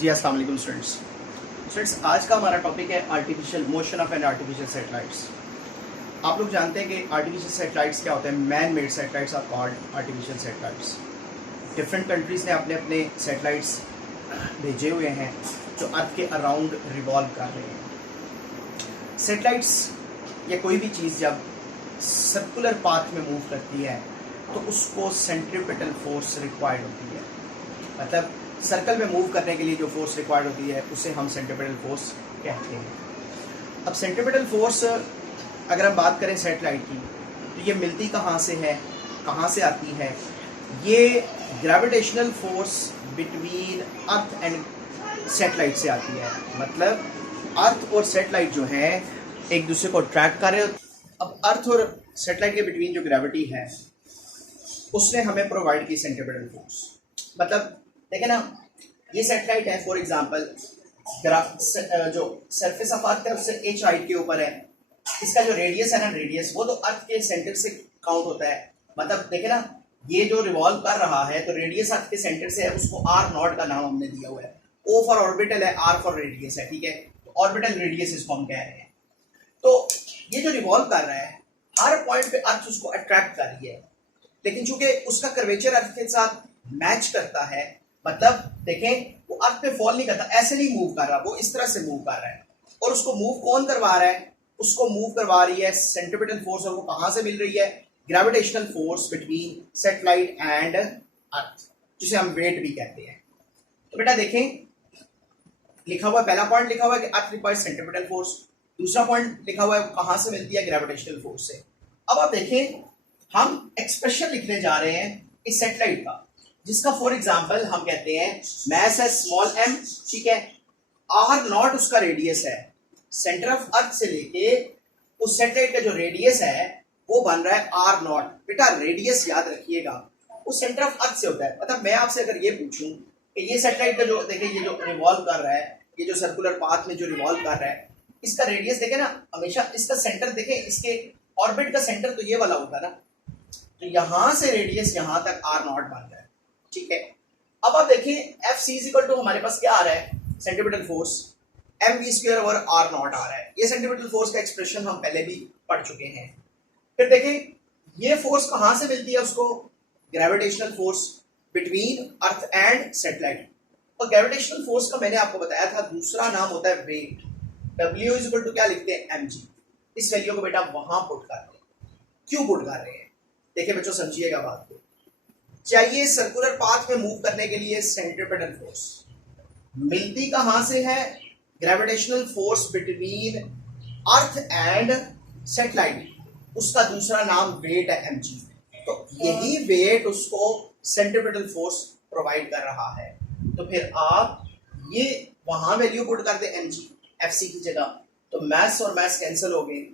जी अस्सलाम वालेकुम स्टूडेंट्स, आज का हमारा टॉपिक है artificial motion of an artificial satellites. आप लोग जानते हैं कि आर्टिफिशियल सैटेलाइट्स क्या होते हैं। Man made satellites are called artificial satellites. Different countries ने अपने अपने सैटेलाइट्स भेजे हुए हैं जो अर्थ के अराउंड रिवॉल्व कर रहे हैं। सैटेलाइट्स या कोई भी चीज़ जब सर्कुलर पाथ में मूव करती है तो उसको सेंट्रीपिटल फोर्स रिक्वायर्ड होती है। मतलब सर्कल में मूव करने के लिए जो फोर्स रिक्वायर्ड होती है उसे हम सेंट्रीपिटल फोर्स कहते हैं। अब सेंट्रीपिटल फोर्स अगर हम बात करें सैटेलाइट की तो ये मिलती कहाँ से है, कहाँ से आती है? ये gravitational force between earth and satellite से आती है। मतलब अर्थ और सैटेलाइट जो है एक दूसरे को अट्रैक्ट कर रहे हो। अब अर्थ और सैटेलाइट के बिटवीन जो ग्रेविटी है उसने हमें प्रोवाइड की सेंट्रीपिटल फोर्स। मतलब देखें ना, ये सैटेलाइट है फॉर एग्जांपल, जो सरफेस ऑफ अर्थ है उससे h हाइट के ऊपर है। इसका जो रेडियस है ना, रेडियस वो तो अर्थ के सेंटर से काउंट होता है। मतलब देखें ना, ये जो रिवॉल्व कर रहा है तो रेडियस अर्थ के सेंटर से है, उसको r नॉट का नाम हमने दिया हुआ है। O फॉर ऑर्बिटल है, R फॉर रेडियस है, ठीक है। तो ऑर्बिटल रेडियस इसको हम कह रहे हैं। तो ये जो रिवॉल्व कर रहा है हर पॉइंट पे अर्थ उसको अट्रैक्ट कर रही है, लेकिन चूंकि उसका कर्वेचर अर्थ के साथ मैच करता है, मतलब देखें वो अर्थ पे फॉल नहीं करता, ऐसे नहीं मूव कर रहा, वो इस तरह से मूव कर रहा है। और उसको मूव कौन करवा रहा है? उसको मूव करवा रही है सेंट्रीपिटल फोर्स। और वो कहां से मिल रही है? Gravitational force between satellite and earth, जिसे हम वेट भी कहते हैं। तो बेटा देखें, लिखा हुआ पहला पॉइंट लिखा हुआ है कि अर्थ रिक्वायर्स सेंट्रीपिटल फोर्स। दूसरा पॉइंट लिखा हुआ है कहां से मिलती है? ग्रेविटेशनल फोर्स से। अब आप देखें, हम एक्सप्रेशन लिखने जा रहे हैं इस सैटेलाइट का, जिसका फॉर एग्जांपल हम कहते हैं मैस है स्मॉल m, ठीक है। r नॉट उसका रेडियस है। सेंटर ऑफ अर्थ से लेके उस सैटेलाइट का जो रेडियस है वो बन रहा है r नॉट। बेटा रेडियस याद रखिएगा, वो सेंटर ऑफ अर्थ से होता है। मतलब मैं आपसे अगर ये पूछूं कि ये सैटेलाइट का जो देखिए ये जो रिवॉल्व कर रहा है, ये जो सर्कुलर पाथ में जो रिवॉल्व कर रहा है, इसका रेडियस देखे ना, हमेशा इसका सेंटर देखे, इसके ऑर्बिट का सेंटर तो ये वाला होगा ना, तो यहां से रेडियस यहां तक r नॉट बन रहा है, ठीक है। अब आप देखिए Fc इक्वल टू हमारे पास क्या आ रहा है? सेंट्रीपिटल फोर्स mv² और r नॉट आ रहा है। ये सेंट्रीपिटल फोर्स का एक्सप्रेशन हम पहले भी पढ़ चुके हैं। फिर देखें ये फोर्स कहां से मिलती है उसको? Gravitational force between earth and satellite. और ग्रेविटेशनल फोर्स का मैंने आपको बताया था दूसरा नाम होता है वेट। W इक्वल टू क्या लिखते हैं? mg। इस वैल्यू को बेटा वहां पुट कर रहे हैं। क्यों पुट कर रहे हैं? देखिए बच्चों, समझिएगा बात को। चाहिए सर्कुलर पाथ में मूव करने के लिए सेंट्रीपिटल फोर्स। मिलती कहां से है? Gravitational force between earth and satellite. उसका दूसरा नाम वेट है mg। तो यही वेट उसको सेंट्रीपिटल फोर्स प्रोवाइड कर रहा है। तो फिर आप ये वहां वैल्यू पुट कर दे mg fc की जगह, तो मैथ्स और मैथ्स कैंसिल हो गए।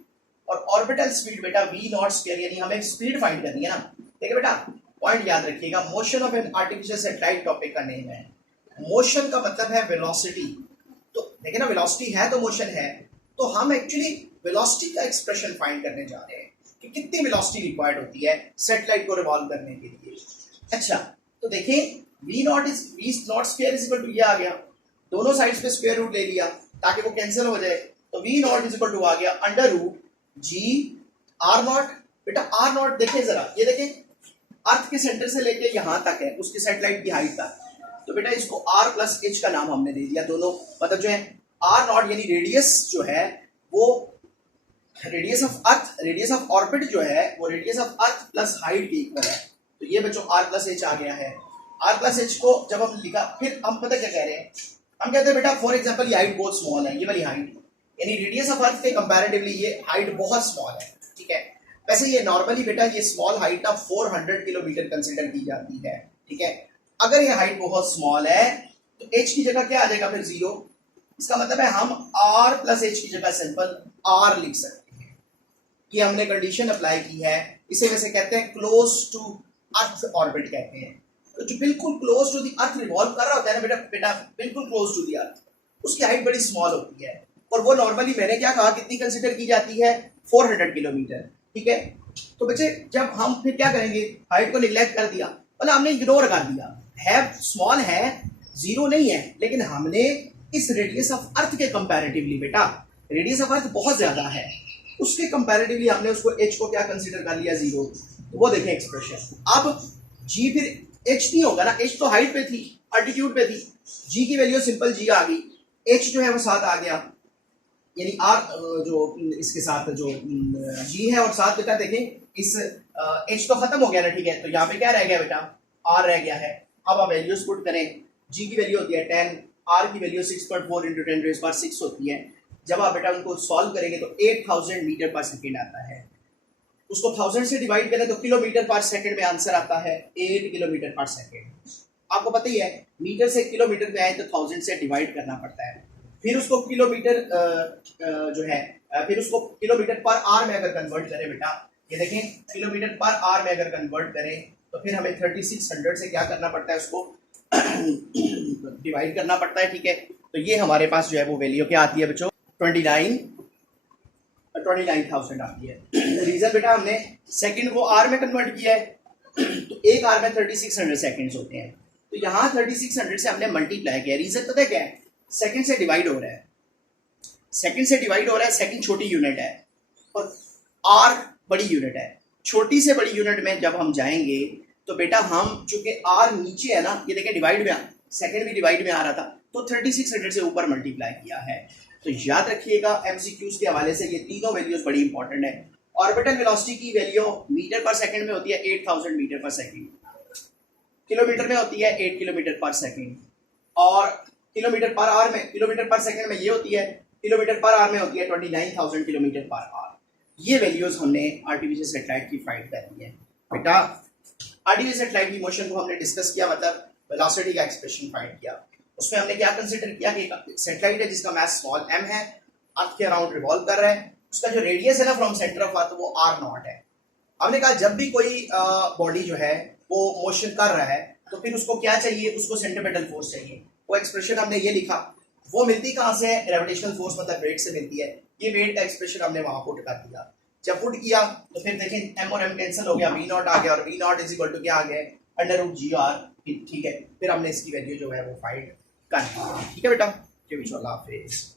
और ऑर्बिटल स्पीड बेटा v नॉट स्क्वायर, यानी हमें स्पीड फाइंड करनी है ना। ठीक है बेटा, पॉइंट याद रखिएगा। Motion of an artificial satellite topic का नेम है। मोशन का मतलब है वेलोसिटी। तो देखिए ना, वेलोसिटी है तो मोशन है। तो हम एक्चुअली वेलोसिटी का एक्सप्रेशन फाइंड करने जा रहे हैं कि कितनी वेलोसिटी रिक्वायर्ड होती है सैटेलाइट को रिवॉल्व करने के लिए। अच्छा, तो देखिए v naught square is equal to, ये आ गया, दोनों साइड्स पे स्क्वायर रूट ले लिया ताकि वो कैंसिल हो जाए। तो v not is equal to आ गया under root g r not. बेटा r नॉट देखें जरा, ये देखें अर्थ के सेंटर से लेके यहां तक है उसकी सैटेलाइट की हाइट तक। तो बेटा इसको r प्लस h का नाम हमने दे दिया। दोनों मतलब जो है r नॉट यानी रेडियस जो है वो radius of earth, radius of orbit जो है वो radius of earth plus height के इक्वल है। तो ये बच्चों r प्लस h आ गया है। r प्लस h को जब हम लिखा, फिर हम पता क्या कह रहे हैं? हम कहते हैं बेटा फॉर एग्जाम्पल ये हाइट बहुत स्मॉल है, ये वाली हाइट, यानी रेडियस ऑफ अर्थ के कंपैरेटिवली ये हाइट बहुत स्मॉल है, ठीक है। वैसे ये नॉर्मली बेटा ये स्मॉल हाइट ना 400 किलोमीटर कंसिडर की जाती है, ठीक है। अगर ये हाइट बहुत स्मॉल है तो h की जगह क्या आ जाएगा? फिर 0। इसका मतलब है हम r प्लस h की जगह सिंपल r लिख सकते हैं। ये हमने कंडीशन अप्लाई की है। इसे वैसे कहते हैं क्लोज टू अर्थ ऑर्बिट कहते हैं। तो जो बिल्कुल close to the earth revolve कर रहा होता है ना बेटा बिल्कुल क्लोज टू द अर्थ, उसकी हाइट बड़ी स्मॉल होती है। और वो नॉर्मली मैंने क्या कहा, कितनी कंसिडर की जाती है? 400 किलोमीटर, ठीक है। तो बच्चे जब हम फिर क्या करेंगे? हाइट को निगलेक्ट कर दिया, मतलब हमने इग्नोर कर दिया, है स्मॉल है जीरो नहीं है, लेकिन हमने इस रेडियस ऑफ अर्थ के कंपैरेटिवली, बेटा रेडियस ऑफ अर्थ बहुत ज्यादा है, उसके कंपैरेटिवली हमने उसको एच को क्या कंसीडर कर लिया, जीरो। तो वो देखें एक्सप्रेशन। अब जी फिर एच नहीं होगा ना, एच तो हाइट पे थी, अल्टीट्यूड पे थी, जी की वैल्यू सिंपल जी आ गई, एच जो है वो साथ आ गया, यानी आर जो इसके साथ जो जी है और साथ बेटा देखें इस एच तो खत्म हो गया ना, ठीक है, तो यहाँ पे क्या रह गया बेटा, आर रह गया है। अब आप वैल्यूज पुट करें, जी की वैल्यू होती है 10, आर की वैल्यू 6.4 इंटू 10⁻6 होती है। जब आप बेटा उनको सॉल्व करेंगे तो 8000 मीटर पर सेकेंड आता है, उसको 1000 से डिवाइड करें तो किलोमीटर पर सेकंड में आंसर आता है 8 किलोमीटर पर सेकंड। आपको पता ही है मीटर से किलोमीटर में आए तो 1000 से डिवाइड करना पड़ता है, फिर उसको किलोमीटर जो है फिर उसको किलोमीटर पर आर में अगर कन्वर्ट करें बेटा, ये देखें किलोमीटर पर आर में अगर कन्वर्ट करें तो फिर हमें 3600 से क्या करना पड़ता है, उसको डिवाइड करना पड़ता है, ठीक है। तो ये हमारे पास जो है वो वैल्यू क्या आती है बच्चों, 29,000 आती है। रीजन बेटा हमने सेकंड को आर में कन्वर्ट किया है, तो एक आर में 3600 सेकंड्स होते हैं, तो यहाँ 3600 से हमने मल्टीप्लाई किया। रीजन पता है क्या है, सेकंड से डिवाइड हो रहा है, सेकंड से डिवाइड हो रहा है, सेकंड छोटी यूनिट है और आर बड़ी यूनिट है। छोटी से बड़ी यूनिट में जब हम जाएंगे तो बेटा हम चूंकि आर नीचे है ना, ये देखें डिवाइड में, सेकंड भी डिवाइड में आ रहा था, तो 3600 से ऊपर मल्टीप्लाई किया है। तो याद रखिएगा एमसीक्यूज के हवाले से ये तीनों वैल्यूज बड़ी इंपॉर्टेंट है। ऑर्बिटल वेलोसिटी की वैल्यू मीटर पर सेकंड में होती है 8000 मीटर पर सेकंड, किलोमीटर में होती है 8 किलोमीटर पर सेकंड, और किलोमीटर पर आवर में, किलोमीटर पर सेकंड में ये होती है, किलोमीटर पर आवर में होती है 29,000 किलोमीटर पर आवर। ये वैल्यूज हमने आर्टिफिशियल सैटेलाइट की फाइंड करनी है बेटा। आर्टिफिशियल सैटेलाइट की मोशन को हमने डिस्कस किया, मतलब वेलोसिटी का एक्सप्रेशन फाइंड किया। उसमें हमने क्या कंसीडर किया कि सैटेलाइट है जिसका मास स्मॉल m है, अर्थ के अराउंड रिवॉल्व कर रहा है, उसका जो रेडियस है ना फ्रॉम सेंटर ऑफ अर्थ वो r0 है। हमने कहा जब भी कोई बॉडी जो है वो मोशन कर रहा है तो फिर उसको क्या चाहिए, उसको सेंट्रीपिटल फोर्स चाहिए। वो एक्सप्रेशन हमने ये लिखा, वो मिलती कहाँ से है, ग्रेविटेशनल फोर्स मतलब वेट से मिलती है। ये वेट का एक्सप्रेशन हमने वहां पुट कर दिया। जब पुट किया तो फिर देखें m और m कैंसिल हो गया, v0 आ गया, और v0 इज इक्वल टू क्या आ गया, √gr, ठीक है। फिर हमने इसकी वैल्यू जो है वो फाइंड कर ली, ठीक है बेटा। इंशाल्लाह हाफिज़।